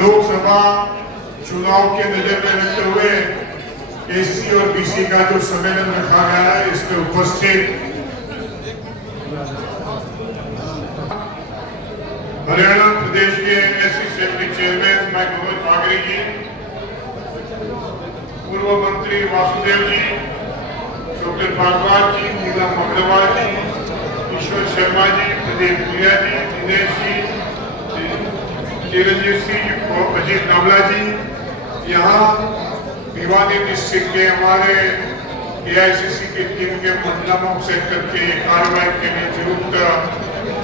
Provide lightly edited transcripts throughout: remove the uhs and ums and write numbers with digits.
लोकसभा चुनाव के नजर में रखते हुए एससी और बीसी का जो सम्मेलन रखा गया है, इसमें उपस्थित हरियाणा प्रदेश के एससी सेक्रेटरी चेयरमैन भाई मनोज बागरी जी, पूर्व मंत्री वासुदेव जी, डॉक्टर भारद्वाज जी, नीलम अग्रवाल जी, ईश्वर शर्मा जी, प्रदीप भूरिया जी, दिनेश जी, चिरंजीव सिंह और अजीत नावला जी, यहाँ भिवानी डिस्ट्रिक्ट के हमारे एआईसीसी की टीम के मंडलों सेक्टर के कार्रवाई के लिए नियुक्त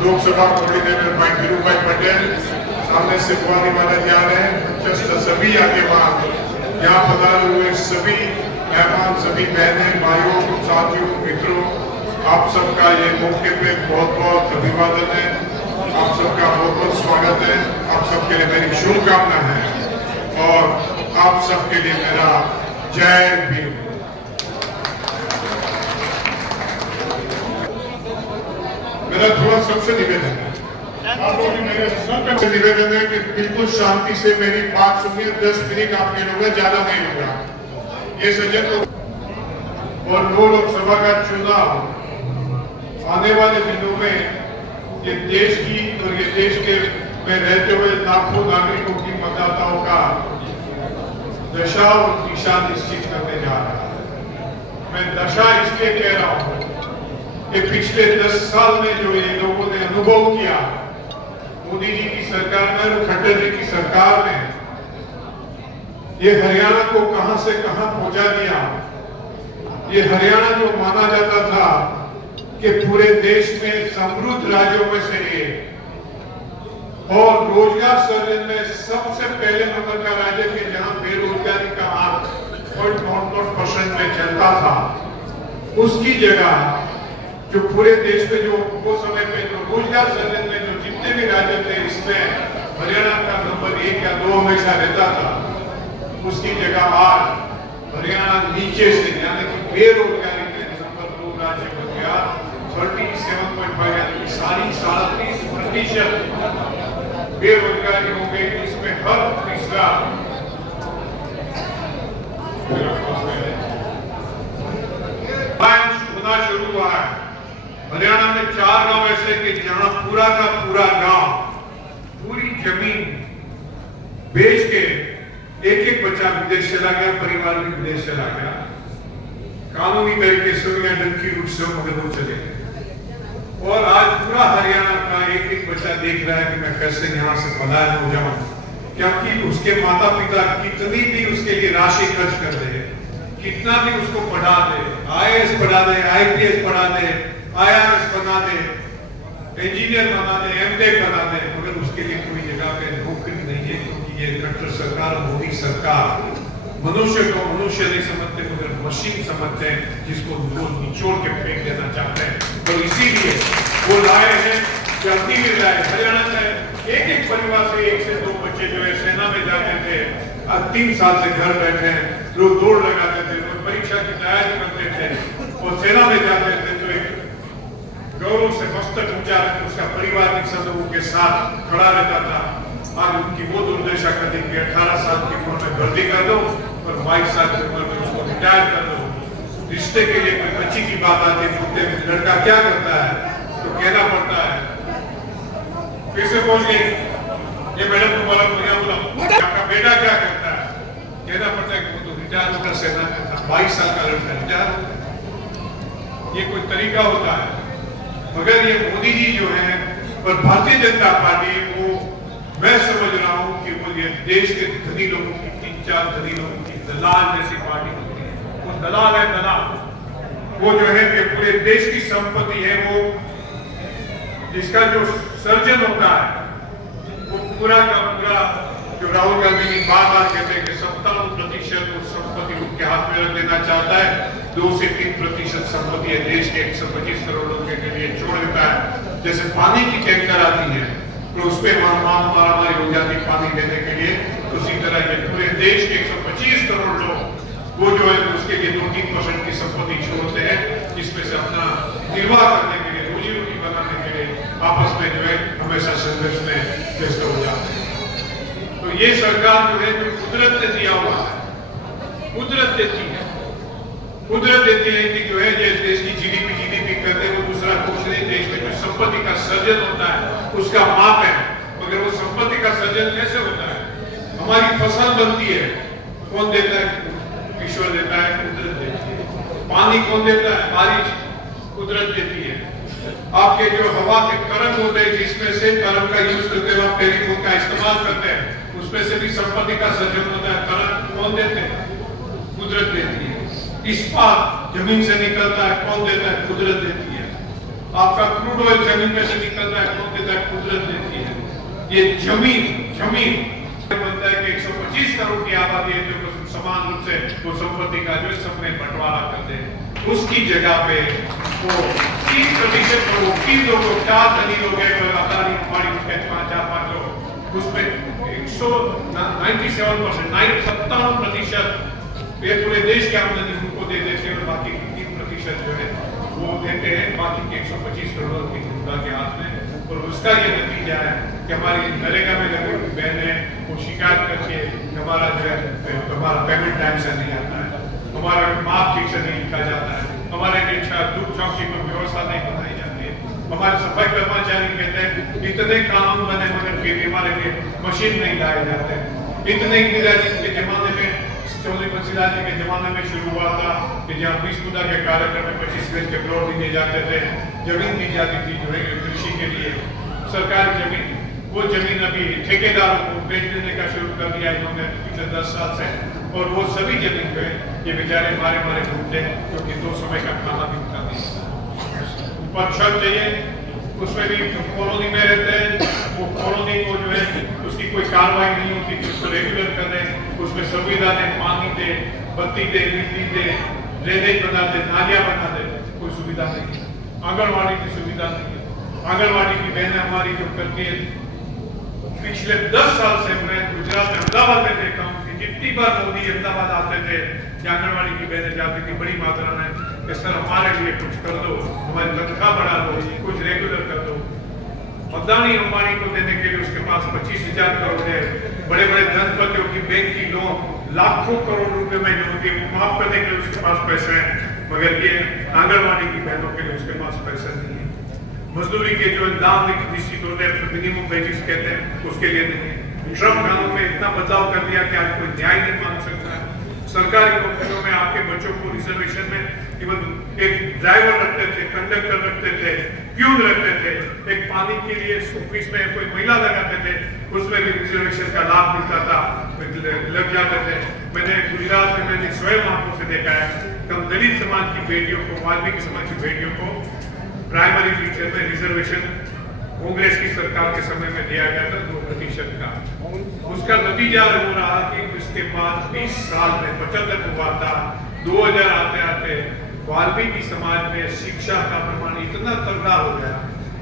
लोकसभा कोऑर्डिनेटर भाई धीरू भाई पटेल सामने से बुआनी वाला जा रहे हैं। सभी आगेवान, यहाँ पधारे हुए सभी मेहमान, सभी बहनें, भाइयों, साथियों, मित्रों, आप सबका ये मौके पे बहुत बहुत अभिवादन है। आप सबका बहुत बहुत स्वागत है। आप सबके लिए मेरी शुभकामना है और आप सबके लिए मेरा जय भीम। मेरा थोड़ा सबसे निवेदन है, आप लोग मेरे सबसे निवेदन है कि बिल्कुल शांति से मेरी बात सुनिए। 10 मिनट आपके लूंगा, ज्यादा नहीं लूंगा। ये सज्जन और लोकसभा का चुनाव आने वाले दिनों में ये देश की और ये देश के में रहते हुए लाखों नागरिकों की मतदाताओं का दशा और दिशा निश्चित करने जा रहा है। मैं दशा इसलिए कह रहा हूं कि पिछले 10 साल में जो ये लोगों ने अनुभव किया, मोदी जी की सरकार में और खट्टर जी की सरकार ने ये हरियाणा को कहां से कहां पहुंचा दिया। ये हरियाणा जो माना जाता था कि पूरे देश में समृद्ध राज्यों में से एक और रोजगार सृजन में सबसे पहले नंबर का राज्य के जहां बेरोजगारी का आंक 0.9% में चलता था, उसकी जगह जो पूरे देश में जो वो समय पे जो रोजगार सृजन में जो जितने भी राज्य थे, इसमें हरियाणा का नंबर 1 या 2 हमेशा रहता था। उसकी जगह आज हरियाणा नीचे से यानी कि बेरोजगारी के नंबर 2 राज्य बन गया। 37.5 यानी कि 37% बेरोजगारी हो गई। इसमें हर तीसरा होना शुरू हुआ है। हरियाणा में 4 गांव ऐसे कि जहां पूरा का पूरा गांव पूरी जमीन बेच के एक बच्चा विदेश चला गया, परिवार भी विदेश चला गया। कानूनी तरीके से या डंकी रूप से मगर वो चले गए। और आज पूरा हरियाणा का एक बच्चा देख रहा है कि मैं कैसे यहाँ से पलायन हो जाऊं, क्योंकि उसके माता पिता कितनी भी उसके लिए राशि खर्च कर दे, कितना भी उसको पढ़ा दे, आईएएस पढ़ा दे, आईपीएस पढ़ा दे, आईआरएस बना दे, इंजीनियर बना दे, एमटेक बना दे, मगर उसके लिए कोई जगह पे नौकरी नहीं है। क्योंकि ये कट्टर सरकार, मोदी सरकार मनुष्य को मनुष्य नहीं समझते मगर मशीन समझते हैं, जिसको रोज निचोड़ के फेंक देना चाहते हैं। तो इसीलिए वो लाए हैं, जल्दी भी लाए। हरियाणा में एक परिवार से 1 से 2 बच्चे जो है सेना में जाते थे, अब 3 साल से घर बैठे हैं, लोग दौड़ लगाते थे, लोग परीक्षा की तैयारी करते थे और सेना में जाते थे तो एक गौरव से मस्तक ऊंचा रखकर उसका परिवार के सदस्यों के साथ खड़ा रहता था। आज उनकी वो दुर्दशा कर दी कि 18 साल की उम्र में भर्ती कर दो और 22 साल की उम्र में उसको रिटायर कर दो। रिश्ते के लिए कोई बच्ची की बात आती है, लड़का क्या करता है तो कहना पड़ता है। फिर से बोल गई ये मैडम को बोला, आपका बेटा क्या करता है, कहना पड़ता है कि वो तो रिटायर होकर सेना में था, 22 साल का लड़का रिटायर होता। ये कोई तरीका होता है? मगर ये मोदी जी जो है और भारतीय जनता पार्टी, वो मैं समझ रहा हूं कि वो ये देश के धनी लोगों की 3-4 धनी लोगों की दलाल जैसी पार्टी होती है। वो दलाल है, दलाल। वो जो है कि पूरे देश की संपत्ति है, वो जिसका जो सर्जन होता है वो पूरा का पूरा, जो राहुल गांधी जी बार-बार कहते हैं कि 57% उस संपत्ति उनके हाथ में रख देना चाहता है। 2 से 3% संपत्ति है देश के 125 करोड़ लोगों के लिए छोड़ देता है। जैसे पानी की टैंकर आती है तो उसमें मारामारी हो जाती पानी देने के लिए, उसी तरह ये पूरे देश के 125 करोड़ लोग वो जो है उसके लिए 2-3% की संपत्ति छोड़ते हैं, जिसमें से अपना निर्वाह करने के लिए, रोजी रोटी बनाने के लिए आपस में जो है हमेशा संघर्ष में व्यस्त हो जाते हैं। तो ये सरकार जो है जो कुदरत ने दिया हुआ है, कुदरत देती है कि जो है ये देश की जीडीपी करते वो दूसरा कुछ नहीं, देश में जो संपत्ति का सर्जन होता है उसका माप है, मगर वो संपत्ति का सर्जन कैसे होता है? हमारी फसल बनती है, कौन देता है? ईश्वर देता है, कुदरत देती है। पानी कौन देता है? बारिश कुदरत देती है। आपके जो हवा के करंट होते हैं जिसमें से करंट का यूज करते हुए आप टेलीफोन का इस्तेमाल करते हैं, उसमें से भी संपत्ति का सर्जन होता है। करंट कौन देते हैं? कुदरत देती है। इस्पात जमीन से निकलता है, कौन देता है? कुदरत देती है। आपका क्रूड ऑयल जमीन में से निकलता है, कौन देता है? कुदरत देती है। ये जमीन बनता है कि 125 करोड़ की आबादी है जो समान रूप से वो संपत्ति का जो सबने बंटवारा करते हैं, उसकी जगह पे वो 30% लोग, 3 लोग, 4 धनी लोग हैं, अदानी अंबानी उसके 4-5 लोग, उसमें 97% ये पूरे देश की आमदनी उनको दे देते हैं और बाकी 3% जो है वो देते हैं बाकी के 125 करोड़ की जनता के हाथ में। और उसका ये नतीजा है कि हमारी नरेगा में लगी हुई बहनें वो शिकायत करके हमारा जो है हमारा पेमेंट टाइम से नहीं आता है, हमारा माप ठीक से नहीं लिखा जाता है, हमारे लिए धूप चौकी पर व्यवस्था नहीं बनाई जाती है, हमारे सफाई कर्मचारी कहते हैं इतने कानून बने मगर फिर हमारे लिए मशीन नहीं लाए जाते हैं। इतने इंदिरा जी के जमाने में, चौधरी बंसीलाल जी के जमाने में शुरू हुआ था कि जहाँ 20 मुद्दा के कार्यक्रम में 25 के करोड़ दिए जाते थे, जमीन दी जाती थी जो है कृषि के लिए, सरकारी जमीन, वो जमीन अभी ठेकेदारों को बेच देने का शुरू कर दिया इन्होंने पिछले 10 साल से। और वो सभी जमीन जो है ये बेचारे मारे घूमते हैं क्योंकि 2 समय का खाना भी उनका नहीं, ऊपर छत चाहिए, उसमें भी कॉलोनी में रहते हैं, वो कॉलोनी को जो है उसकी कोई कार्रवाई नहीं होती कि उसको रेगुलर कर दें, उसमें सुविधा दें, पानी दे, बत्ती दे, बिजली दे, ड्रेनेज बना दे, नालियां बना दे, कोई सुविधा नहीं है। आंगनवाड़ी की सुविधा नहीं है। आंगनवाड़ी की बहनें हमारी जो करती है, पिछले 10 साल से मैं गुजरात में अहमदाबाद में देखा हूँ कि जितनी बार मोदी अहमदाबाद आते थे आंगनवाड़ी की बहनें जाती थी बड़ी मात्रा में कि सर हमारे लिए कुछ कर दो, हमारी तनख्वाह बढ़ा दो, कुछ रेगुलर कर दो। अदानी अंबानी को देने के लिए उसके पास 25,000 करोड़ है, बड़े धनपतियों की बैंक की लोन लाखों करोड़ रुपए में जो होती है वो माफ करने के लिए उसके पास पैसे हैं, मगर ये आंगनवाड़ी की बहनों के लिए उसके पास पैसे नहीं है। मजदूरी के जो दाम निश्चित होते हैं, मिनिमम वेजेस कहते हैं, उसके लिए नहीं है। श्रम कानून में इतना बदलाव कर दिया कि आज कोई न्याय नहीं मांग सकता है। सरकारी नौकरियों में आपके बच्चों को रिजर्वेशन में इवन एक ड्राइवर रखते थे, कंडक्टर रखते थे, प्यून रखते थे, एक पानी के लिए ऑफिस में कोई महिला लगाते थे, उसमें भी रिजर्वेशन का लाभ मिलता था, लग जाते थे। मैंने गुजरात में मैंने स्वयं आंखों से देखा है कम दलित समाज की बेटियों को, वाल्मीकि समाज की बेटियों को प्राइमरी टीचर में रिजर्वेशन कांग्रेस की सरकार के समय में दिया गया था 2% का। उसका नतीजा हो रहा कि इसके बाद 20 साल में 75 हुआ था, 2000 आते आते वाल्मीकि समाज में शिक्षा का प्रमाण इतना तगड़ा हो गया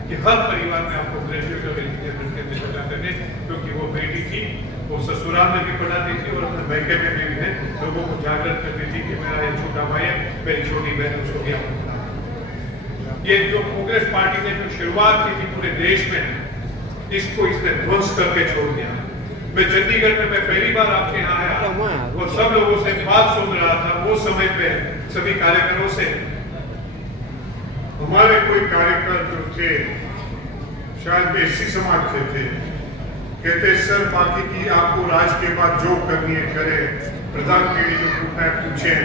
कि हर परिवार में आपको ग्रेजुएट और इंजीनियर मिलते जाते थे, क्योंकि वो बेटी थी, वो ससुराल में भी पढ़ाती थी और अपने मैके में भी लोगों को जागृत करती थी कि मेरा एक छोटा भाई है, मेरी छोटी बहन उसको भी आप। ये जो कांग्रेस पार्टी ने जो शुरुआत की थी पूरे देश में, इसको इसने ध्वंस करके छोड़ दिया। मैं चंडीगढ़ में मैं पहली बार आपके यहाँ आया और सब लोगों से बात सुन रहा था वो समय पे सभी कार्यकर्ताओं से। हमारे कोई कार्यकर जो थे शायद एससी समाज के थे, कहते सर बाकी की आपको राज के बाद जो करनी है करे, प्रधान के लिए जो पूछना है पूछे,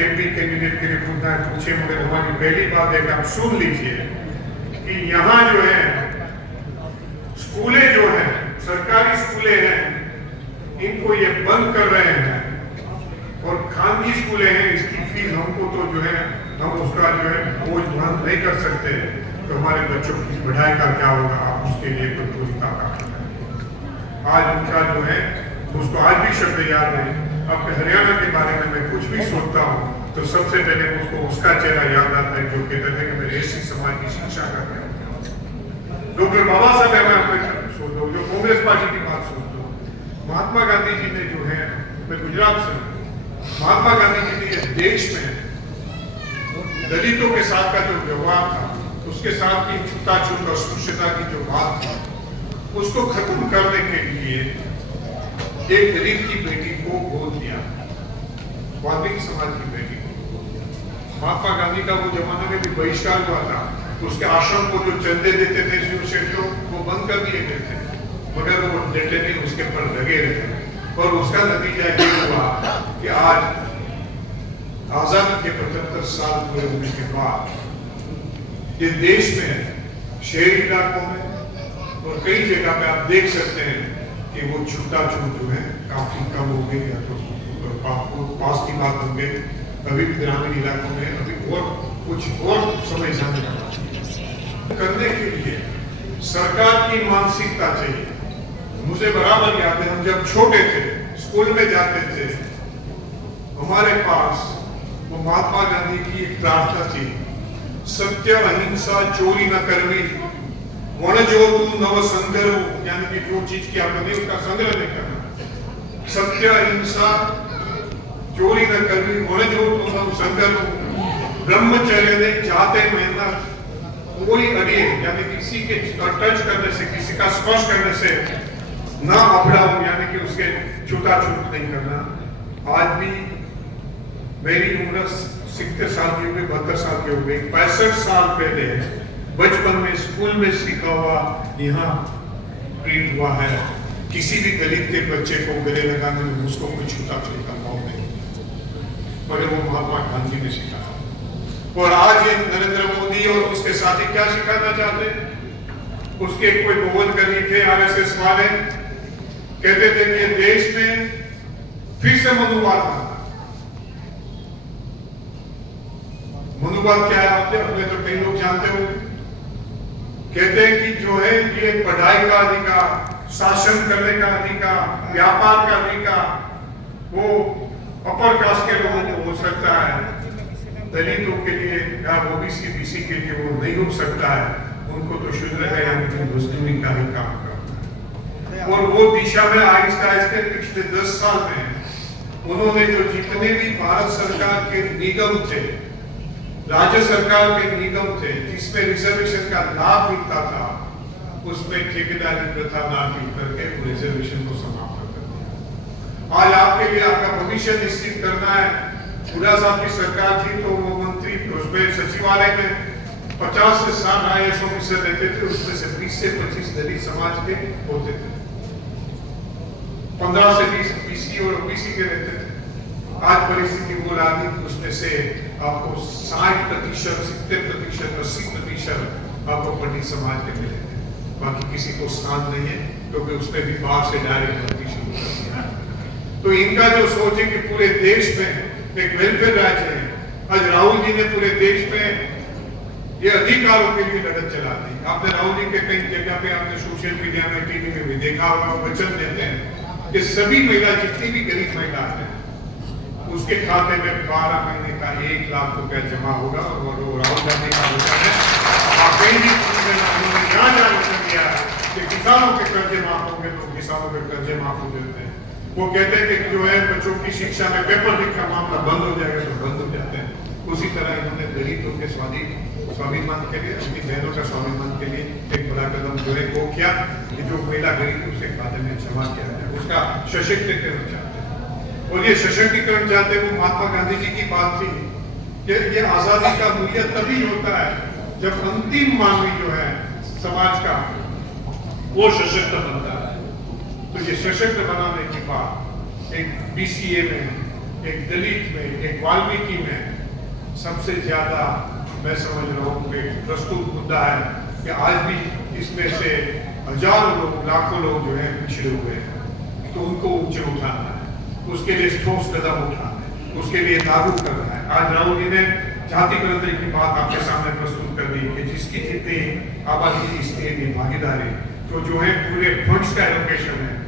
एमपी कैंडिडेट के लिए पूछना है पूछे, मगर हमारी पहली बात है कि आप सुन लीजिए कि यहाँ जो है स्कूलें जो है सरकारी स्कूलें हैं इनको ये बंद कर रहे हैं और खानगी स्कूलें हैं इसकी फीस हमको तो जो है हम उसका जो है बोझ वहन नहीं कर सकते, तो हमारे बच्चों की पढ़ाई का क्या होगा, आप उसके लिए कोई पूरी ताकत है। आज उनका जो है उसको आज भी शब्द याद है। अपने हरियाणा के बारे में मैं कुछ भी सोचता हूँ तो सबसे पहले मुझको उसका चेहरा याद आता है जो कहते थे कि मेरे एससी समाज की शिक्षा कर रहे हैं। डॉक्टर बाबा साहब अम्बेडकर सोचो, जो कांग्रेस पार्टी की बात सोचो, महात्मा गांधी जी ने जो है, मैं गुजरात से, महात्मा गांधी जी ने देश में दलितों के साथ का जो व्यवहार था, उसके साथ की छूताछूत और अस्पृश्यता की जो बात थी, उसको खत्म करने के लिए एक दलित की बेटी को गोद लिया, वाल्मीकि समाज की बेटी को। महात्मा गांधी का वो जमाने में भी बहिष्कार हुआ था, उसके आश्रम को जो चंदे देते थे शिव शेठियों वो बंद कर दिए गए थे, मगर वो डटे नहीं, उसके पर लगे रहे। और उसका नतीजा ये हुआ कि आज आजादी के 75 साल पूरे होने के बाद ये देश में शहरी इलाकों में और कई जगह पे आप देख सकते हैं कि वो छूटाछूट जो है काफी कम हो गई, या तो पास की बात हो गई। अभी भी ग्रामीण इलाकों में अभी और कुछ और समय जाने करने के लिए सरकार की मानसिकता चाहिए। मुझे बराबर याद है, हम जब छोटे थे स्कूल में जाते थे, हमारे पास वो महात्मा गांधी की एक प्रार्थना थी, सत्य अहिंसा चोरी न करवी, वण जो तू नव संग्रह, यानी कि जो चीज की आपने उसका संग्रह नहीं करना। सत्य अहिंसा चोरी न करवी, वण जो तू नव संग्रह, ब्रह्मचर्य ने जाते मेहनत, कोई अड़िए यानी किसी के टच करने से, किसी का स्पर्श करने से ना अपड़ाऊ, यानी कि उसके छूटाछूट नहीं करना। आज भी मेरी उम्र 70 साल की हो गई, 72 साल की हो गई, 65 साल पहले बचपन में स्कूल में सीखा हुआ यहाँ प्रिंट हुआ है, किसी भी दलित के बच्चे को गले लगाने में उसको कोई छूटाछूट का भाव नहीं, मगर वो महात्मा गांधी ने सीखा। और आज ये नरेंद्र मोदी और उसके साथी क्या सिखाना चाहते हैं? उसके कोई बोल करी थे आरएसएस वाले, कहते थे कि देश में फिर से मनुवाद आना। मनुवाद क्या है आपने अपने तो कई लोग जानते हो। कहते हैं कि जो है ये पढ़ाई का अधिकार, शासन करने का अधिकार, व्यापार का अधिकार वो अपर कास्ट के लोगों को हो सकता है, दलितों के लिए या ओबीसी बीसी के लिए वो नहीं हो सकता है, उनको तो शूद्र है यानी कि मजदूरी का ही काम करना है। और वो दिशा में आहिस्ता आहिस्ता पिछले 10 साल में उन्होंने जो जितने भी भारत सरकार के निगम थे, राज्य सरकार के निगम थे, जिसमें रिजर्वेशन का लाभ मिलता था, उसमें ठेकेदारी प्रथा लागू करके रिजर्वेशन को समाप्त कर दिया। आज आपके लिए आपका भविष्य निश्चित करना है। हुड्डा साहब की सरकार थी तो वो मंत्री उसमें सचिवालय में 50 से 60 IAS ऑफिसर रहते थे, उसमें से 20 से 25 दलित समाज के होते थे, 15 से 20 BC और OBC के रहते थे। आज परिस्थिति वो आ गई, उसमें से आपको 60%, 70%, 80% आपको पंडित समाज के मिले थे, बाकी किसी को स्थान नहीं है, क्योंकि उसमें भी बाहर से डायरेक्ट भर्ती शुरू कर दिया। तो इनका जो सोच है कि पूरे देश में एक वेलफेयर राज्य है, आज राहुल जी ने पूरे देश में ये अधिकारों के लिए लड़त चला दी। आपने राहुल जी के कई जगह पे आपने सोशल मीडिया में, टीवी में भी देखा होगा, वचन देते हैं कि सभी महिला, जितनी भी गरीब महिला है, उसके खाते में 12 महीने का 1 लाख रुपया जमा होगा। और वो राहुल गांधी का वचन है। आप कहीं भी उन्होंने जहाँ वचन दिया कि किसानों के कर्जे माफ होंगे तो किसानों के कर्जे माफ हो जाते हैं। वो कहते हैं कि जो है बच्चों की शिक्षा में पेपर लीक का मामला बंद हो जाएगा तो बंद हो जाते हैं। उसी तरह इन्होंने दलितों के स्वाभिमान के लिए, अपनी बहनों का स्वाभिमान के लिए एक बड़ा कदम जो है वो किया कि जो महिला गरीब उसके खाते में जमा किया जाए, उसका सशक्तिकरण चाहते हैं। और ये सशक्तिकरण चाहते हैं, वो महात्मा गांधी जी की बात थी कि ये आजादी का मूल्य तभी होता है जब अंतिम मानवी जो है समाज का वो सशक्त बनता है। तो ये सशक्त बनाने के बाद एक BCA में, एक दलित में, एक वाल्मीकि में सबसे ज्यादा मैं समझ रहा हूँ कि प्रस्तुत मुद्दा है कि आज भी इसमें से हजारों लोग, लाखों लोग जो है पिछड़े हुए हैं, तो उनको ऊंचे उठाना है, उसके लिए ठोस कदम उठाना है, उसके लिए लागू करना है। आज राहुल जी ने जातिकरण की बात आपके सामने प्रस्तुत कर दी कि जिसकी जितनी आबादी की इसकी भागीदारी, तो जो है पूरे फंड्स का एलोकेशन है।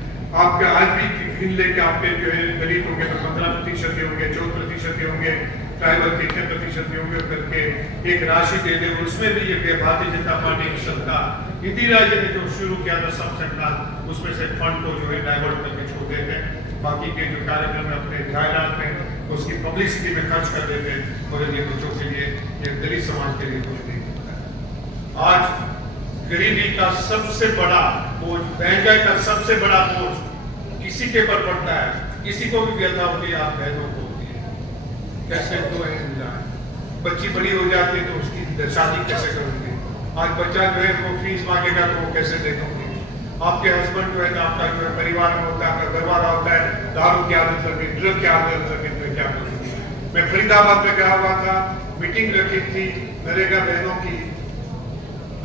आपके आज भी टिफिन लेके आपके जो है दलित होंगे तो 15% के होंगे, 14% के होंगे, ट्राइबल के 10% के होंगे करके एक राशि दे दे। उसमें भी ये भारतीय जनता पार्टी की सरकार इंदिरा जी ने जो शुरू किया था सब सरकार, उसमें से फंड को जो है डाइवर्ट करके छोड़ देते हैं, बाकी के जो कार्यक्रम में अपने जायदाद में उसकी पब्लिसिटी में खर्च कर देते हैं, मगर ये बच्चों के लिए, ये दलित समाज के लिए कुछ नहीं होता है। आज गरीबी का सबसे बड़ा बोझ, महंगाई का सबसे बड़ा बोझ किसी के पर पड़ता है, किसी को भी व्यथा होती है, आप बहनों को होती है, कैसे तो है। बच्ची बड़ी हो जाती है तो उसकी शादी कैसे करोगे? आज बच्चा जो है वो फीस मांगेगा तो वो कैसे दे दोगे? आपके हस्बैंड जो है ना, आपका जो है परिवार में होता है, आपका घरवाला होता है, दारू की आदत लगे, ड्रग की आदत लगे, तो क्या करोगे? मैं फरीदाबाद में गया हुआ था, मीटिंग रखी थी नरेगा बहनों की।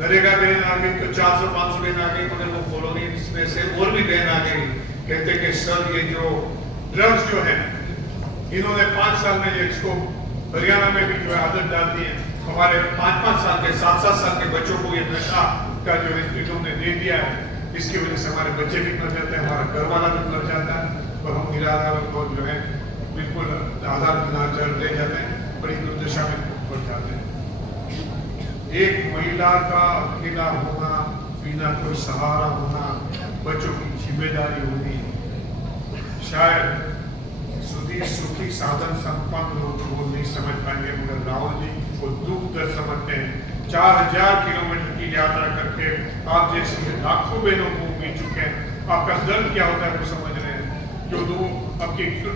नरेगा बहन आ गई तो 400-500 बहन आ गई, मगर वो कॉलोनी में से और भी बहन आ गई, कहते कि सर ये जो ड्रग्स जो है इन्होंने 5 साल में इसको हरियाणा में भी जो है आदत डाल दी है। हमारे 5-5 साल के 7-7 साल के बच्चों को ये नशा का जो है इन्होंने दे दिया है। इसकी वजह से हमारे बच्चे भी मर जाते हैं, हमारा घर वाला भी मर जाता है, और हम निराधार को जो है बिल्कुल आधार ले जाते हैं, बड़ी दुर्दशा में पड़ जाते हैं। एक महिला का अकेला होना, बिना कोई सहारा होना, बच्चों की जिम्मेदारी होनी, शायद सुखी साधन संपन्न लोग वो नहीं समझ पाएंगे, मगर राहुल जी वो दुख दर्द समझते हैं। 4000 किलोमीटर की यात्रा करके आप जैसे लाखों बहनों को मिल चुके हैं, आपका दर्द क्या होता है वो समझ रहे हैं। जो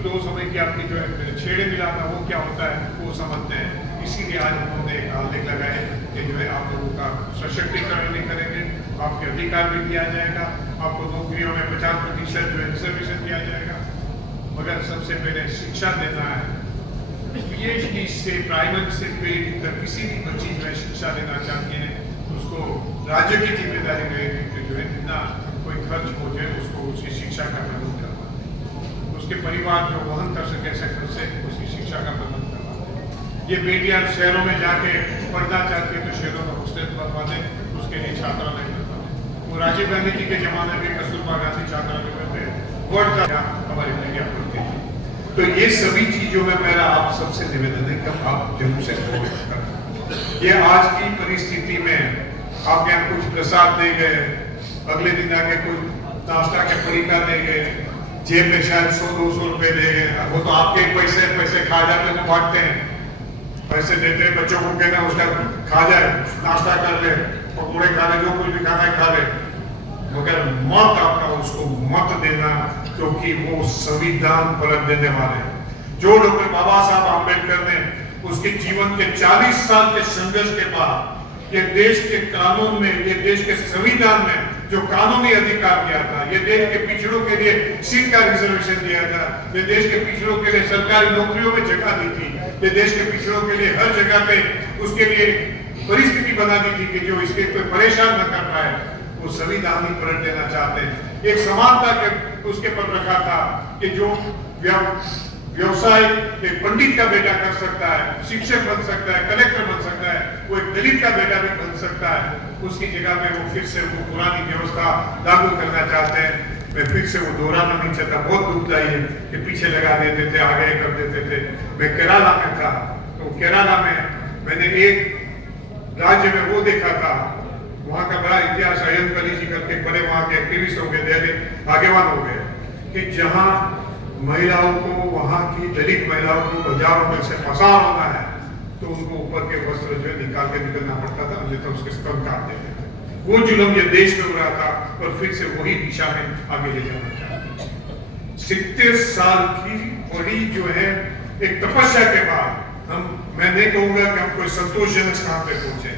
दो समय की आपकी जो है छेड़े मिला था वो क्या होता है वो समझते हैं। इसीलिए आज उन्होंने आलेख लगाए कि जो है आप लोगों का सशक्तिकरण नहीं करेंगे, आपके अधिकार भी दिया जाएगा, आपको नौकरियों में 50% जो है रिजर्वेशन दिया जाएगा, मगर सबसे पहले शिक्षा देना है। PhD से प्राइमरी से PhD तक किसी भी बच्ची जो है शिक्षा लेना चाहती है, उसको राज्य की जिम्मेदारी रहेगी कि जो है बिना कोई खर्च हो जाए उसको उसकी शिक्षा का प्रबंध करवाना, उसके परिवार जो वहन कर सके ऐसे खर्च से उसकी शिक्षा का प्रबंध करवाना। ये बेटियां शहरों में जाके पढ़ना चाहती है तो शहरों में हॉस्टल बनवा दें, उसके लिए छात्रालय बनवा दें। वो राजीव गांधी जी के जमाने में कस्तूरबा गांधी छात्रालय में हमारी बेटियां पढ़ती थी। तो ये सभी चीजों में मेरा आप सबसे निवेदन है कि आप जरूर से करें। ये आज की परिस्थिति में आप यहाँ कुछ प्रसाद दे गए, अगले दिन आके कुछ नाश्ता के परीका दे गए, जेब में शायद 100-200 रुपए दे गए, वो तो आपके पैसे खा जाते हैं, बांटते हैं, पैसे देते हैं बच्चों को, कहना उसका खा जाए, नाश्ता कर ले, पकौड़े खा ले, जो कुछ भी खाना है खा ले, मगर मत आपका उसको मत देना, क्योंकि वो संविधान पलट देने वाले हैं। जो डॉक्टर बाबा साहब आम्बेडकर ने उसके जीवन के 40 साल के संघर्ष के बाद ये देश के कानून में, ये देश के संविधान में जो कानूनी अधिकार दिया था, ये देश के पिछड़ों के लिए सीट का रिजर्वेशन दिया था, ये देश के पिछड़ों के लिए सरकारी नौकरियों में जगह दी थी, ये देश के पिछड़ों के लिए हर जगह पे उसके लिए परिस्थिति बना दी थी कि जो इसके कोई परेशान न कर पाए, वो संविधान ही पलट देना चाहते हैं। एक समानता के उसके पर रखा था कि जो व्यवसाय एक पंडित का बेटा कर सकता है, शिक्षक बन सकता है, कलेक्टर बन सकता है, वो एक दलित का बेटा भी बन सकता है। उसकी जगह पे वो फिर से वो पुरानी व्यवस्था लागू करना चाहते हैं। मैं फिर से वो दोहराना नहीं चाहता, बहुत दुखदाई है कि पीछे लगा देते थे, आगे कर देते थे। मैं केरला में था, तो केरला में मैंने एक राज्य में वो देखा था, वहां का बड़ा इतिहास, अय्यंकली जी करके बड़े वहां के एक्टिविस्ट हो गए, दलित आगेवान हो गए, कि जहां महिलाओं को, वहां की दलित महिलाओं को बाजारों में से पसार होना है तो उनको ऊपर के वस्त्र जो है निकाल के निकलना पड़ता था, अन्यथा उसके स्तंभ काट देते थे। वो जुल्म ये देश में हो रहा था और फिर से वही दिशा में आगे ले जाना चाहते हैं। 70 साल की बड़ी जो है एक तपस्या के बाद मैं नहीं कहूंगा कि हम कोई संतोषजनक स्थान पे पहुंचे,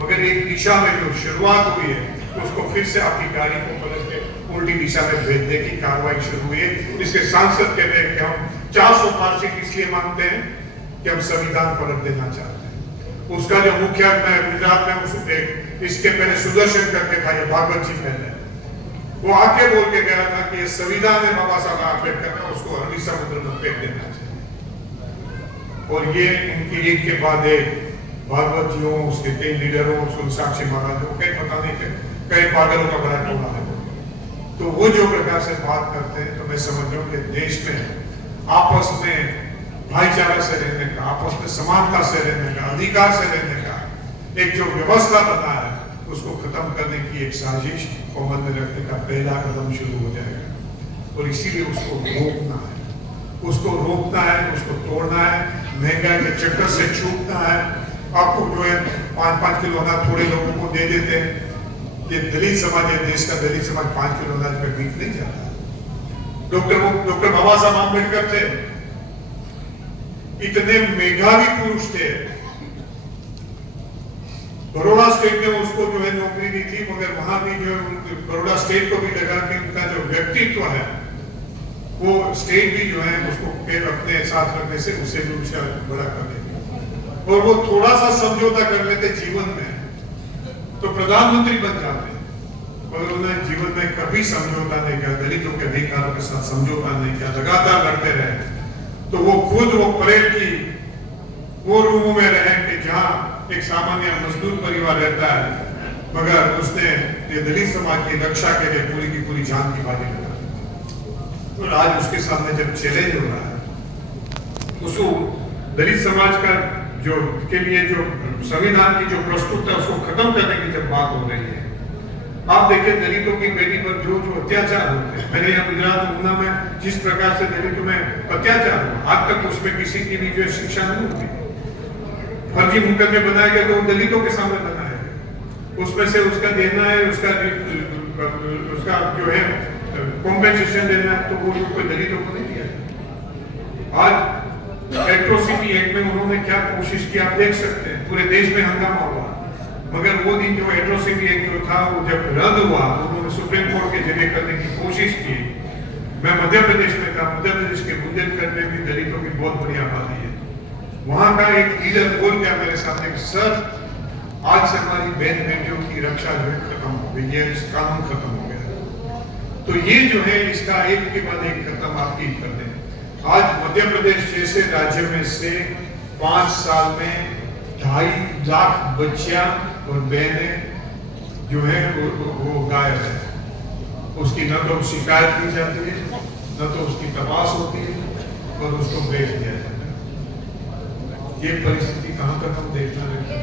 मगर एक दिशा में जो शुरुआत हुई है उसको फिर से आपकी गाड़ी को पलट के उल्टी दिशा में भेजने की कार्रवाई शुरू हुई है। इसके सांसद कहते हैं कि हम 400 पार सीट इसलिए मांगते हैं कि हम संविधान पलट देना चाहते हैं। उसका जो मुखिया गुजरात में उसको इसके पहले सुदर्शन करके था, ये भागवत जी पहले, वो आके बोल के गया था कि ये संविधान है बाबा साहब आम्बेडकर का, उसको अरबी समुद्र में फेंक देना चाहिए। और ये इनकी एक के बाद एक भागवत जी हो, उसके कई लीडर हो, साक्षी महाराज हो, कई पता नहीं थे, कई पागलों का बड़ा टोला है। तो वो जो प्रकार से बात करते हैं, तो मैं समझ रहा हूँ कि देश में आपस में भाईचारा से रहने का, आपस में समानता से रहने का, अधिकार से रहने का एक जो व्यवस्था बना है, उसको खत्म करने की एक साजिश अमल में रखने का पहला कदम शुरू हो जाएगा। और इसीलिए उसको रोकना है, उसको रोकना है, उसको तोड़ना है, महंगाई के चक्कर से छूटना है। आपको जो है 5-5 किलो अनाज थोड़े लोगों को दे देते हैं। ये दलित समाज है, देश का दलित समाज 5 किलो अनाज पे बीत नहीं जाता। डॉक्टर बाबा साहब आम्बेडकर थे, इतने मेधावी पुरुष थे। बड़ौदा स्टेट ने उसको जो है नौकरी दी थी, मगर वहां भी जो है बड़ौदा स्टेट को भी लगा कि उनका जो व्यक्तित्व है वो स्टेट भी जो है उसको अपने साथ रखने से उसे भी ऊंचा बड़ा कर देगी। और वो थोड़ा सा समझौता कर लेते जीवन में तो प्रधानमंत्री बन जाते, मगर उन्होंने जीवन में कभी समझौता नहीं किया, दलितों के अधिकारों के साथ समझौता नहीं किया, लगातार लड़ते रहे। तो वो खुद वो परेड की वो रूमों में रहे कि जहां एक सामान्य मजदूर परिवार रहता है, मगर उसने ये दलित समाज की रक्षा के लिए पूरी की पूरी जान की बाजी लगा। तो आज उसके सामने जब चैलेंज हो रहा है, उसको दलित समाज का जो के लिए जो संविधान की जो प्रस्तुत है उसको खत्म करने की जब बात हो रही है, आप देखिए दलितों की बेटी पर जो अत्याचार होते हैं, मैंने यहाँ गुजरात ऊना में जिस प्रकार से दलितों में अत्याचार हुआ, आज तक उसमें किसी की भी जो शिक्षा नहीं होती। फर्जी मुकदमे बनाए गए तो दलितों के सामने बनाए गए, उसमें से उसका देना है, उसका जो है कॉम्पेंसेशन देना है, तो वो कोई दलितों को नहीं दिया। आज एट्रोसिटी एक्ट में उन्होंने क्या कोशिश की आप देख सकते हैं, पूरे देश में हंगामा हुआ, मगर वो दिन जो एट्रोसिटी एक्ट जो था वो जब रद्द हुआ तो उन्होंने सुप्रीम कोर्ट के जरिए करने की कोशिश की। मैं मध्य प्रदेश में था, मध्य प्रदेश के बुंदेलखंड में भी दलितों की बहुत बड़ी आबादी है। वहां का एक लीडर बोल गया मेरे सामने कि सर आज से हमारी बहन बेटियों की रक्षा जो है खत्म हो गई है, कानून खत्म हो गया। तो ये जो है इसका एक के बाद एक खत्म आप की कर दें। आज मध्य प्रदेश जैसे राज्य में से 5 साल में 2.5 लाख बच्चियां और बहनें जो है वो गायब है। उसकी न तो शिकायत की जाती है, न तो उसकी तपास होती है और उसको बेच दिया जाता है। ये परिस्थिति कहां तक हम देखना है,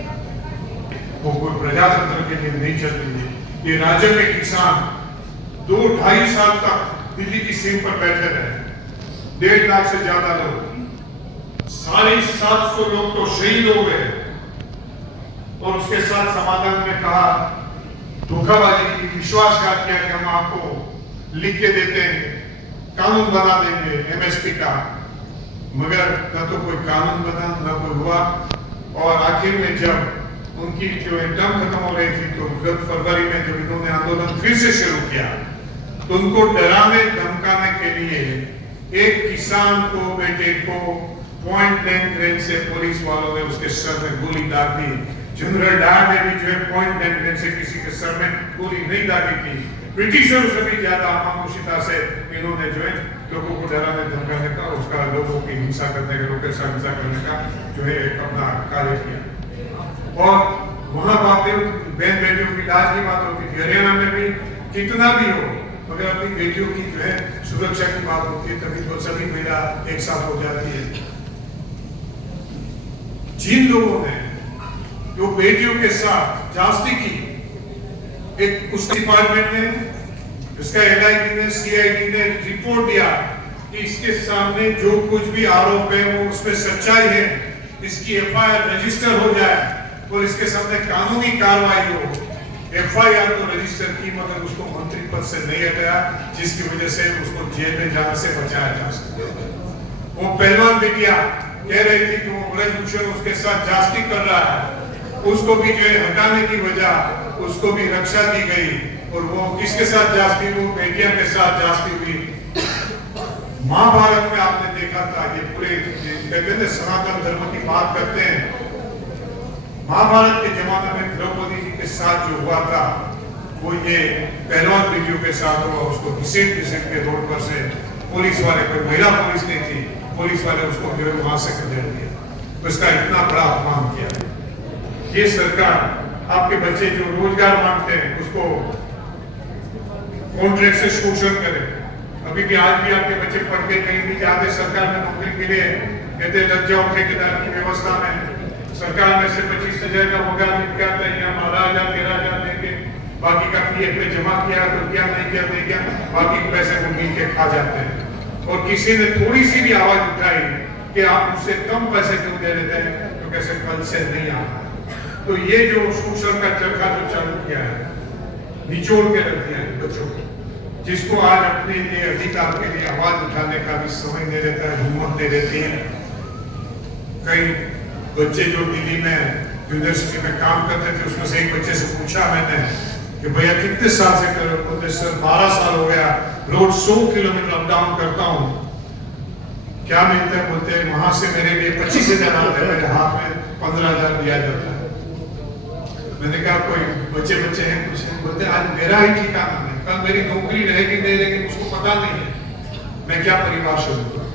वो कोई प्रजातंत्र के लिए नहीं चल रही है। ये राज्य में किसान 2-2.5 साल तक दिल्ली की सीम पर बैठे रहे, 1.5 लाख से ज्यादा लोग, 750 लोग तो शहीद हो गए। और उसके साथ समाधान में कहा, धोखाबाजी की, विश्वासघात किया कि हम आपको लिख के देते हैं, कानून बना देंगे एमएसपी का, मगर न तो कोई कानून बना न कोई हुआ। और आखिर में जब उनकी जो टर्म खत्म हो रही थी तो गत फरवरी में जब इन्होंने आंदोलन फिर से शुरू किया तो उनको डराने धमकाने के लिए एक किसान को, बेटे को पॉइंट ब्लैंक रेंज से पुलिस वालों ने उसके सर में गोली दाग दी। जनरल डायर ने भी जो है पॉइंट ब्लैंक रेंज से किसी के सर में गोली नहीं दागी थी। ब्रिटिशर्स से भी ज्यादा खामोशिता से इन्होंने जो है लोगों को डराने धमकाने का, उसका लोगों की हिंसा करने का, लोगों के साथ हिंसा करने का जो है अपना कार्य किया। और वहां बातें बहन बेटियों की लाज की बात होती थी, हरियाणा में भी कितना भी हो, मगर अपनी बेटियों की जो है सुरक्षा की बात होती है तभी तो सभी महिला एक साथ हो जाती है। जिन लोगों ने जो बेटियों के साथ जास्ती की, एक उस डिपार्टमेंट ने, इसका एलआईडी ने, सीआईडी ने रिपोर्ट दिया कि इसके सामने जो कुछ भी आरोप है वो उसमें सच्चाई है, इसकी एफआईआर रजिस्टर हो जाए और इसके सामने कानूनी कार्रवाई हो। एफआईआर तो रजिस्टर की मगर उसको मंत्री पद से नहीं हटाया, जिसकी वजह से उसको जेल में जाने से बचाया जा सके। वो पहलवान बिटिया कह रही थी कि वो ब्रजभूषण उसके साथ जास्ती कर रहा है, उसको भी जो है हटाने की वजह उसको भी रक्षा दी गई। और वो किसके साथ जास्ती, वो बेटिया के साथ जास्ती हुई। महाभारत में आपने देखा था, ये पूरे कहते हैं सनातन धर्म की बात करते हैं, महाभारत के जमाने में द्रौपदी जी के साथ जो हुआ था वो ये पहलवान बेटियों के साथ हुआ। उसको घसीट के रोड पर से पुलिस वाले, कोई महिला पुलिस नहीं थी, पुलिस वाले उसको जो है वहां से खदेड़ दिया। उसका इतना बड़ा अपमान किया। ये सरकार आपके बच्चे जो रोजगार मांगते हैं उसको कॉन्ट्रैक्ट से शोषण करे। अभी भी आज भी आपके बच्चे पढ़ के कहीं भी जाते सरकार में नौकरी के लिए, कहते लग जाओ ठेकेदार की व्यवस्था में, सरकार में से 25,000 का पगार निकालते हैं, हम 12,000 13,000 देंगे, बाकी का पीएफ में जमा किया तो क्या नहीं किया नहीं किया, बाकी पैसे वो मिल के खा जाते हैं। और किसी ने थोड़ी सी भी आवाज उठाई कि आप मुझसे कम पैसे क्यों दे देते हैं, तो कैसे कल से नहीं आता। तो ये जो शोषण का चरखा जो चालू किया है, निचोड़ के रख दिया है बच्चों को। जिसको आज अपने लिए अधिकार के लिए आवाज उठाने का भी समय दे देता है, हिम्मत दे देती है। कई बच्चे जो दिल्ली में यूनिवर्सिटी में काम करते थे, उसमें से एक बच्चे से पूछा मैंने कि भैया कितने साल से कर रहे हो? बोलते सर 12 साल हो गया, रोज 100 किलोमीटर अप डाउन करता हूँ। क्या मिलता है? बोलते हैं वहां से मेरे लिए 25,000 आते हैं, मेरे हाथ में 15,000 दिया जाता है। मैंने कहा कोई बच्चे हैं कुछ? बोलते आज मेरा ही ठिकाना नहीं, कल मेरी नौकरी रहेगी नहीं, लेकिन उसको पता नहीं है मैं क्या परिवार से हूँ।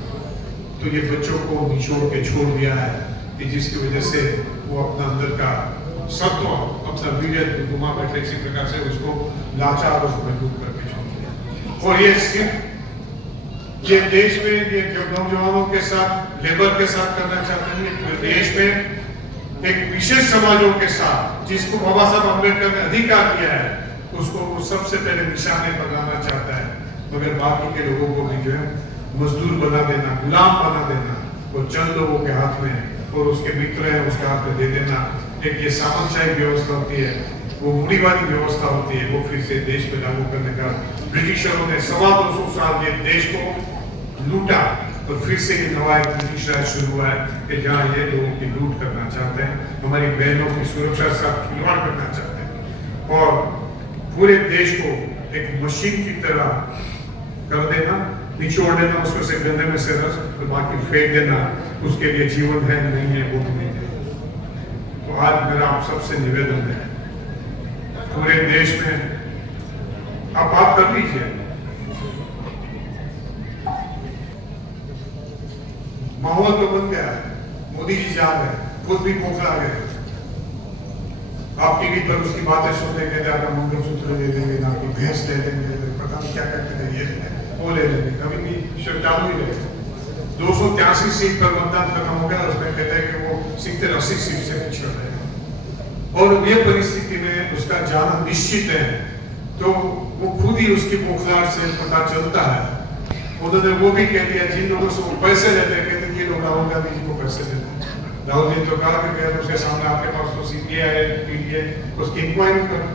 तो ये बच्चों को निचोड़ के छोड़ दिया है कि जिसकी वजह से वो अपना अंदर का सत्व, अपना वीर्य घुमा बैठे, इसी प्रकार से उसको लाचार और मजबूर करके छोड़ दिया। और ये सिर्फ ये देश में ये नौजवानों के साथ, लेबर के साथ करना चाहते हैं, पूरे देश में एक विशेष समाजों के साथ जिसको बाबा साहब अम्बेडकर ने अधिकार दिया है, उसको वो सबसे पहले निशाने पर लाना चाहता है। मगर बाकी के लोगों को भी जो है मजदूर बना देना, गुलाम बना देना, वो चंद लोगों के हाथ में और उसके मित्र हैं उसके हाथ में दे देना, एक ये सामंतशाही व्यवस्था होती है, वो मूढ़ीवादी व्यवस्था होती है, वो फिर से देश में लागू करने का ब्रिटिशरों ने 250 साल ये देश को लूटा और फिर से ये नवा एक ब्रिटिश राज शुरू हुआ है कि जहाँ ये लोगों की लूट करना चाहते हैं, हमारी बहनों की सुरक्षा के साथ खिलवाड़ करना चाहते हैं और पूरे देश को एक मशीन की तरह कर देना, निचोड़ देना, उसमें से गंदे में से रस तो बाकी फेंक देना, उसके लिए जीवन है नहीं है वो नहीं है। तो आज मेरा आप सबसे निवेदन है, पूरे देश में आप बात कर लीजिए, माहौल तो बन गया है, मोदी जी जा रहे हैं, खुद भी पोखरा गए, आप टीवी पर उसकी बातें सुनने के लिए आपका मंगलसूत्र ले लेंगे, ना आपकी भैंस ले लेंगे, पता नहीं क्या करते हैं, ये वो ले लेंगे, कभी भी शर्त चालू ही रहेगा। 283 सीट पर मतदान खत्म हो गया, उसमें कहते हैं कि वो 70-80 सीट से पिछड़ रहेगा और ये परिस्थिति में उसका जाना निश्चित है। तो वो खुद ही उसकी पोखलार से पता चलता है। उन्होंने वो भी कह दिया, जिन लोगों से वो पैसे लेते हैं, कहते ये लोग राहुल गांधी जी को पैसे देते हैं। राहुल जी तो कहा कि उसके सामने आपके पास तो सीबीआई है, पीटीए, उसकी इंक्वायरी करो,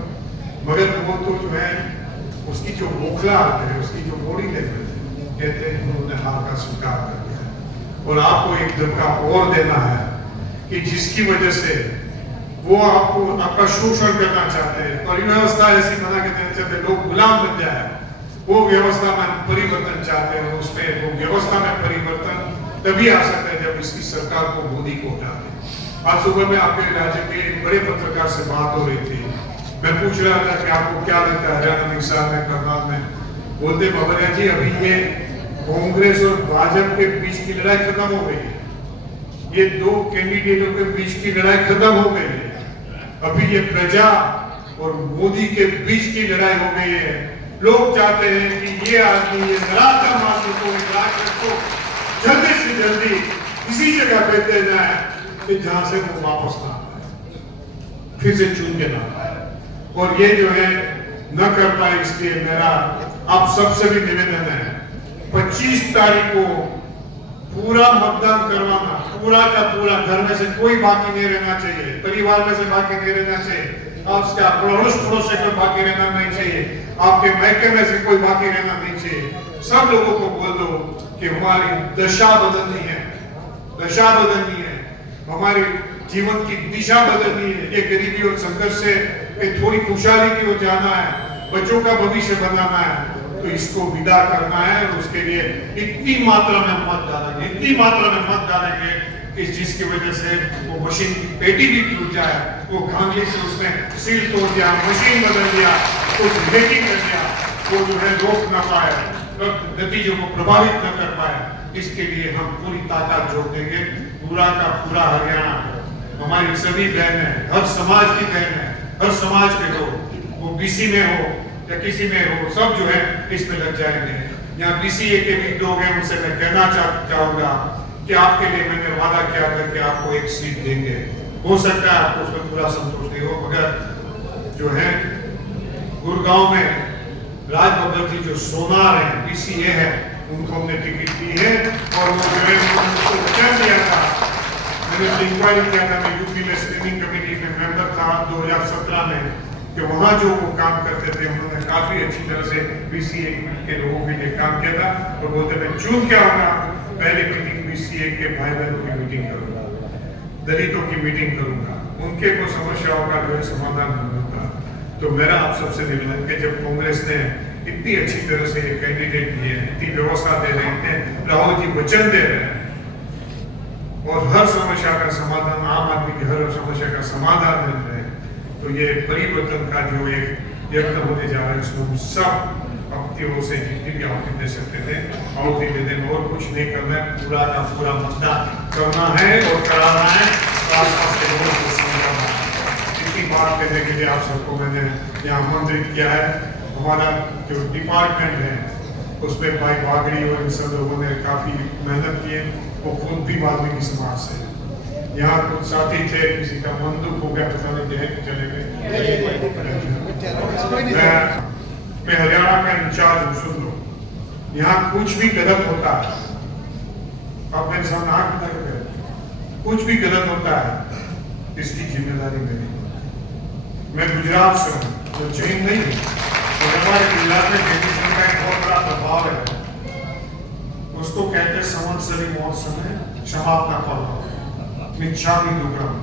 मगर वो तो जो है उसकी जो बोखलाहट है, उसकी जो बॉडी लैंग्वेज है, कहते हैं उन्होंने हार का स्वीकार कर दिया और आपको एक धक्का और देना है कि जिसकी वजह से वो आपको आपका शोषण करना चाहते हैं और व्यवस्था ऐसी बना के देना चाहते हैं, लोग गुलाम बन जाए, वो व्यवस्था में परिवर्तन चाहते हैं। उसमें वो व्यवस्था में परिवर्तन तभी आ सकता है जब इसकी सरकार को मोदी को हटा दे। आज सुबह में आपके राज्य के एक बड़े पत्रकार से बात हो रही थी, मैं पूछ रहा था कि आपको क्या लगता है हरियाणा में, हिसार में, करनाल में? बोलते बाबरिया जी अभी ये कांग्रेस और भाजपा के बीच की लड़ाई खत्म हो गई है, ये दो कैंडिडेटों के बीच की लड़ाई खत्म हो गई है, अभी ये प्रजा और मोदी के बीच की लड़ाई हो गई है। लोग चाहते हैं कि ये आदमी, ये नराधम आदमी को, राष्ट्र को जल्दी से जल्दी इसी जगह पे देना है कि जहां से वो वापस ना आए, फिर से चुन के ना आए, और ये जो है न कर पाए। इसलिए मेरा आप सबसे भी निवेदन है, 25 तारीख को पूरा मतदान करवाना, पूरा का पूरा, घर में से कोई बाकी नहीं रहना चाहिए, परिवार में से बाकी नहीं रहना चाहिए, आपका पड़ोस से कोई बाकी रहना नहीं चाहिए, आपके मैके में से कोई बाकी रहना नहीं चाहिए। सब लोगों को बोल दो कि हमारी दशा बदलनी है, दशा बदलनी है, हमारी जीवन की दिशा बदलनी है, ये गरीबी और संघर्ष से थोड़ी खुशहाली की ओर जाना है, बच्चों का भविष्य बनाना है, तो इसको विदा करना है और उसके लिए इतनी मात्रा में मत डालेंगे, इतनी मात्रा में मत डालेंगे कि जिसकी वजह से वो मशीन की पेटी भी टूट जाए, वो खांगी से उसने सील तोड़ दिया, मशीन बदल दिया, कुछ हैकिंग कर दिया, वो जो है रोक ना पाए, नतीजों को प्रभावित न कर पाए। इसके लिए हम पूरी ताकत जोड़ देंगे। पूरा का पूरा हरियाणा, हमारी सभी बहनें, हर समाज की बहनें, हर समाज के लोग, वो बीसी में हो या किसी में हो, सब जो है इसमें लग जाएंगे। यहाँ बीसीए के भी लोग हैं, उनसे मैं कहना चाहूंगा कि आपके लिए मैंने वादा किया था कि आपको एक सीट देंगे। हो सकता है आपको उसमें पूरा संतोष नहीं हो, मगर जो है गुड़गांव में राज बब्बर जी जो सोनार है, बीसीए है, उनको हमने टिकट दी है और वो जो है उनको वचन दिया था। मैंने इंक्वायरी किया था, मैं यूपी में स्क्रीनिंग कमेटी में मेंबर था 2017 में, कि वहाँ जो वो काम करते थे उन्होंने काफी अच्छी तरह से बीसीए के लोगों के लिए काम किया था। तो बोलते मैं चूक क्या होगा, पहले मीटिंग बीसीए के भाई बहनों की मीटिंग करूंगा, दलितों की मीटिंग करूंगा, उनके को समस्याओं का जो है समाधान करूंगा। तो मेरा आप सबसे निवेदन कि जब कांग्रेस ने इतनी अच्छी तरह से कैंडिडेट दिए, इतनी व्यवस्था दे रहे हैं, राहुल जी वचन दे रहे हैं और हर समस्या का समाधान, आम आदमी की हर समस्या का समाधान दे रहे हैं, तो ये परिवर्तन का जो एक यत्न होने जा रहा है उसमें हम सब अपनी ओर से जितनी भी आहुति दे सकते थे आहुति दे दें। और कुछ नहीं करना है, पूरा का पूरा मतदान करना है और कराना है, आसपास के लोगों को समझाना है। इतनी बात करने के लिए आप सबको मैंने यहाँ आमंत्रित किया है। हमारा जो डिपार्टमेंट है उसमें भाई बागड़ी और इन सब लोगों ने काफी मेहनत की है, वो खुद भी वाल्मीकि समाज से। यहाँ कुछ साथी थे, किसी का मन दुख हो गया, पता नहीं क्या चले गए। मैं हरियाणा का इंचार्ज हूँ, सुन लो, यहाँ कुछ भी गलत होता है, आप मेरे सामने आंख लग गए, कुछ भी गलत होता है इसकी जिम्मेदारी मेरी। मैं गुजरात से हूँ, तो जैन नहीं है, और हमारे गुजरात में जैनिज्म का एक बहुत बड़ा प्रभाव है। उसको कहते हैं संवत्सरी महोत्सव में क्षमापना पर्व, मिच्छामि दुक्कड़म।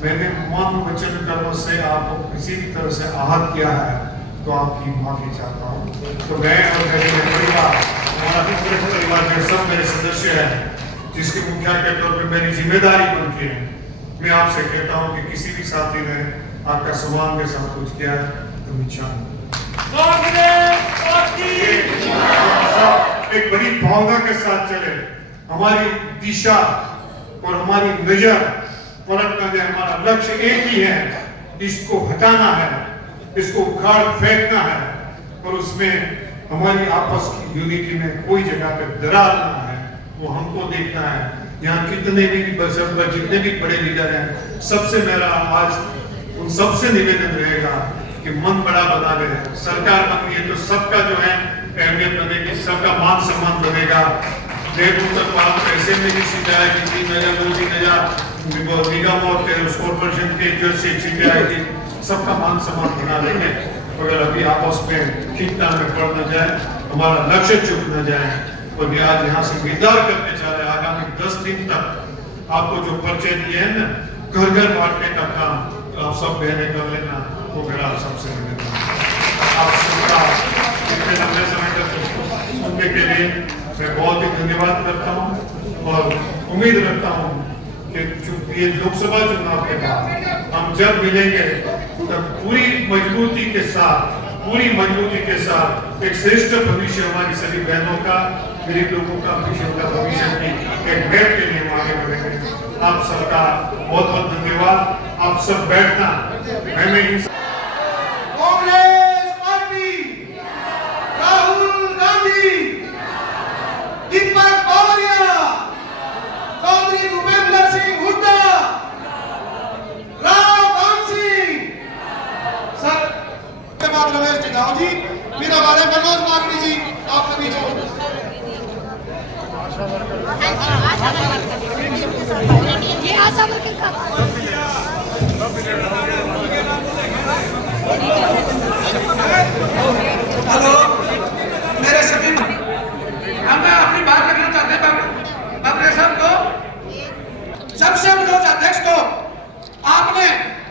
मैंने मन वचन कर्म से आपको किसी भी तरह से आहत किया है तो आपकी माफी चाहता हूँ। तो मैं और मेरे परिवार, हमारा पूरे परिवार के सब मेरे सदस्य हैं, जिसके मुखिया के तौर पे मेरी जिम्मेदारी बनती है। मैं आपसे कहता हूँ कि किसी भी साथी ने आपका सम्मान के साथ कुछ किया है तो मिच्छामि। एक बड़ी भावना के साथ चले, हमारी दिशा और हमारी नजर फर्क न जाए, हमारा लक्ष्य एक ही है, इसको हटाना है, इसको उखाड़ फेंकना है और उसमें हमारी आपस की यूनिटी में कोई जगह पे दरार ना है, वो हमको देखना है। यहाँ कितने भी जितने भी बड़े लीडर हैं, सबसे मेरा आज उन सबसे निवेदन रहेगा कि मन बड़ा बना ले। सरकार बननी है तो सबका जो है अहमियत बनेगी, सबका मान सम्मान बनेगा। देवभूतक पालन पैसे में भी सीटें आएगी, 3,000 निगम और कॉर्पोरेशन के जो सीटें आएगी, सबका मान सम्मान बना लेंगे। अगर अभी आपस में खींचता में पड़ न जाए, हमारा लक्ष्य चूक न जाए। और आज यहाँ से विदार करने जा रहे हैं, आगामी 10 दिन तक आपको जो परिचय दिए हैं ना, घर घर बांटने का काम आप सब बहने कर लेना, वो मेरा आप सबसे निवेदन है। आप सबका इतने लंबे समय तक सुनने के लिए मैं बहुत ही धन्यवाद करता हूँ और उम्मीद रखता हूँ कि ये लोकसभा चुनाव के बाद हम जब मिलेंगे तब पूरी मजबूती के साथ एक श्रेष्ठ भविष्य हमारी सभी बहनों का, गरीब लोगों का, भविष्य की एक मैप के लिए हम आगे बढ़ेंगे। आप सबका बहुत बहुत धन्यवाद। आप सब बैठना, मैं कांग्रेस पार्टी, राहुल गांधी, दीपक बावरिया, चौधरी भूपेंद्र सिंह हुड्डा, राव कान सिंह, सर के बाद रमेश टिकाऊ जी, फिर हमारे मनोज बागड़ी जी, आप सभी जो ये आशा वर्कर का हेलो मेरे सभी हम अपनी बात रखना चाहते हैं बाबरे साहब को, सबसे प्रदेश अध्यक्ष को आपने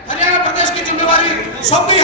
हरियाणा प्रदेश की जिम्मेवारी सौंपी